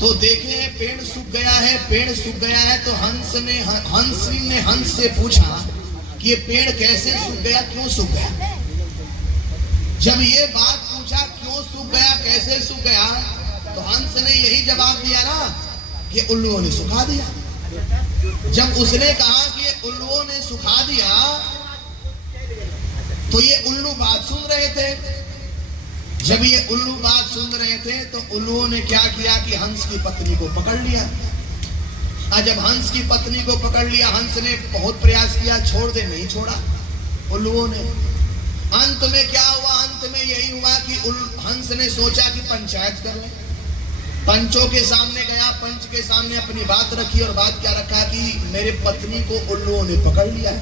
तो देखे पेड़ सूख गया है, पेड़ सूख गया है। तो हंस ने हंस से पूछा कि ये पेड़ कैसे सूख गया, क्यों सूख गया। जब ये बात पूछा क्यों सूख गया, कैसे सूख गया, तो हंस ने यही जवाब दिया ना कि उल्लुओं ने सुखा दिया। जब उसने कहा कि उल्लुओं ने सुखा दिया, तो ये उल्लू बात सुन रहे थे। जब ये उल्लू बात सुन रहे थे तो उल्लुओं ने क्या किया कि हंस की पत्नी को पकड़ लिया। जब हंस की पत्नी को पकड़ लिया, हंस ने बहुत प्रयास किया, छोड़ दे, नहीं छोड़ा उल्लुओं ने। अंत में क्या हुआ, अंत में यही हुआ कि हंस ने सोचा कि पंचायत कर ले। पंचों के सामने गया, पंच के सामने अपनी बात रखी, और बात क्या रखा कि मेरे पत्नी को उल्लुओं ने पकड़ लिया है,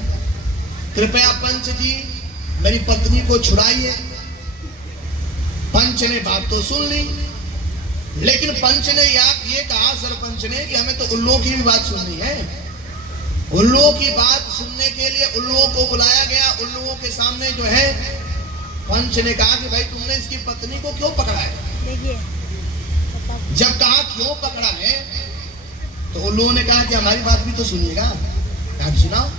कृपया पंच जी मेरी पत्नी को छुड़ाइए। पंच ने बात तो सुन ली, लेकिन पंच ने ये कहा सरपंच ने कि हमें तो उल्लुओं की भी बात सुननी है। उल्लुओं की बात सुनने के लिए उल्लुओं को बुलाया गया। उल्लुओं के सामने जो है पंच ने कहा कि भाई तुमने इसकी पत्नी को क्यों पकड़ा है। जब कहा क्यों पकड़ा है, तो उल्लुओं ने कहा कि हमारी बात भी तो सुनिएगा। कहा सुनाओ।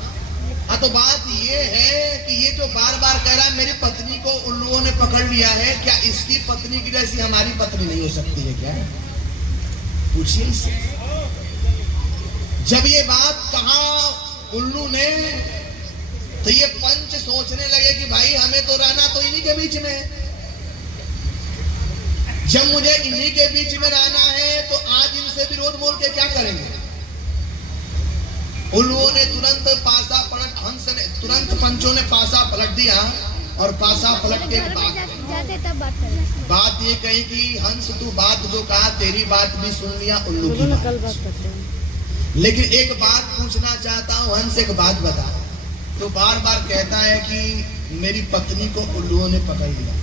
तो बात ये है कि ये जो बार बार कह रहा है मेरी पत्नी को उल्लुओं ने पकड़ लिया है, क्या इसकी पत्नी की जैसी हमारी पत्नी नहीं हो सकती है क्या? पूछिए इससे। जब ये बात कहा उल्लू ने, तो ये पंच सोचने लगे कि भाई हमें तो रहना तो इन्हीं के बीच में। जब मुझे इन्हीं के बीच में रहना है, तो आज इनसे विरोध बोल के क्या करेंगे। उल्लुओं ने तुरंत पासा पलट, हंस ने तुरंत, पंचों ने पासा पलट दिया, और पासा पलट के बात ये कही कि हंस तू बात जो कहा तेरी बात भी सुन लिया, उल्लू की बात। लेकिन एक बात पूछना चाहता हूँ हंस, एक बात बता। तो बार बार कहता है कि मेरी पत्नी को उल्लुओं ने पकड़ लिया।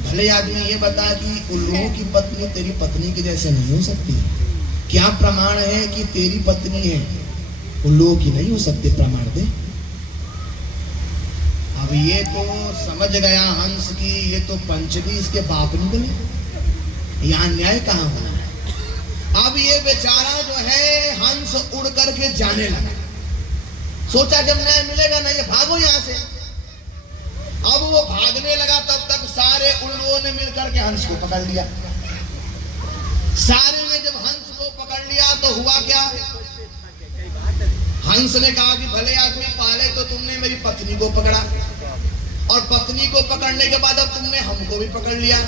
भले आदमी ये बता कि उल्लुओं की पत्नी तेरी पत्नी की जैसे नहीं हो सकती। क्या प्रमाण है कि तेरी पत्नी है, उल्लुओं की नहीं हो सकती, प्रमाण दे। अब ये तो समझ गया हंस की ये तो पंच भी इसके बाप निकले, यहाँ न्याय कहाँ हुआ है। अब ये बेचारा जो है हंस उड़ करके जाने लगा। सोचा जब न्याय मिलेगा ना, ये भागो यहाँ से। अब वो भागने लगा, तब तक सारे उल्लुओं ने मिलकर के हंस को पकड़ लिया। सारे ने जब हंस को पकड़ लिया तो हुआ क्या, हंस ने कहा कि भले आदमी, पहले तो तुमने मेरी पत्नी को पकड़ा, और पत्नी को पकड़ने के बाद अब तुमने हमको भी पकड़ लिया।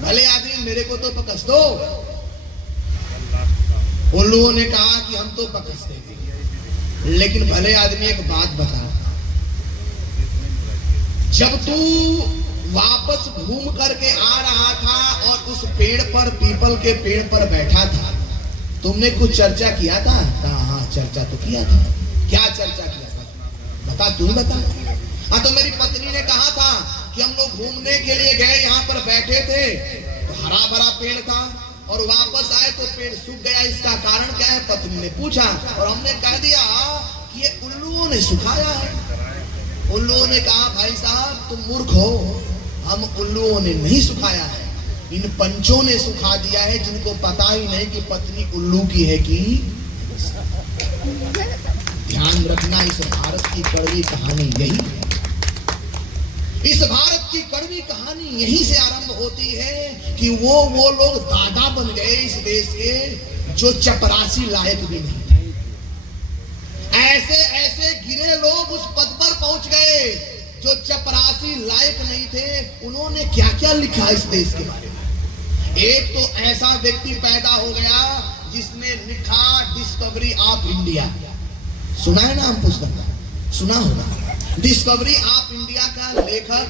भले आदमी मेरे को तो पकड़ दो। उल्लुओं ने कहा कि हम तो पकड़ देंगे, लेकिन भले आदमी एक बात बता, जब तू वापस घूम करके आ रहा था और उस पेड़ पर, पीपल के पेड़ पर बैठा था, तुमने कुछ चर्चा किया था? कहा हाँ चर्चा तो किया था। क्या चर्चा किया था, बता, तू बता। तो मेरी पत्नी ने कहा था कि हम लोग घूमने के लिए गए, यहाँ पर बैठे थे तो हरा भरा पेड़ था, और वापस आए तो पेड़ सूख गया। इसका कारण क्या है, पत्नी ने पूछा, और हमने कह दिया कि ये उल्लुओं ने सुखाया है। उल्लुओं ने कहा भाई साहब तुम मूर्ख हो, हम उल्लुओं ने नहीं सुखाया है, इन पंचों ने सुखा दिया है, जिनको पता ही नहीं कि पत्नी उल्लू की है कि। ध्यान रखना, इस भारत की कड़वी कहानी यही है। इस भारत की कड़वी कहानी यहीं से आरंभ होती है कि वो लोग दादा बन गए इस देश के, जो चपरासी लायक भी नहीं थे। ऐसे ऐसे गिरे लोग उस पद पर पहुंच गए जो चपरासी लायक नहीं थे। उन्होंने क्या क्या लिखा इस देश के बारे में। एक तो ऐसा व्यक्ति पैदा हो गया जिसने लिखा डिस्कवरी ऑफ इंडिया। सुना है ना, हम पुस्तक सुना होगा। डिस्कवरी ऑफ इंडिया का लेखक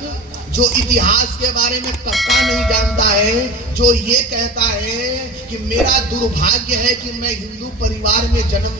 जो इतिहास के बारे में पक्का नहीं जानता है, जो ये कहता है कि मेरा दुर्भाग्य है कि मैं हिंदू परिवार में जन्म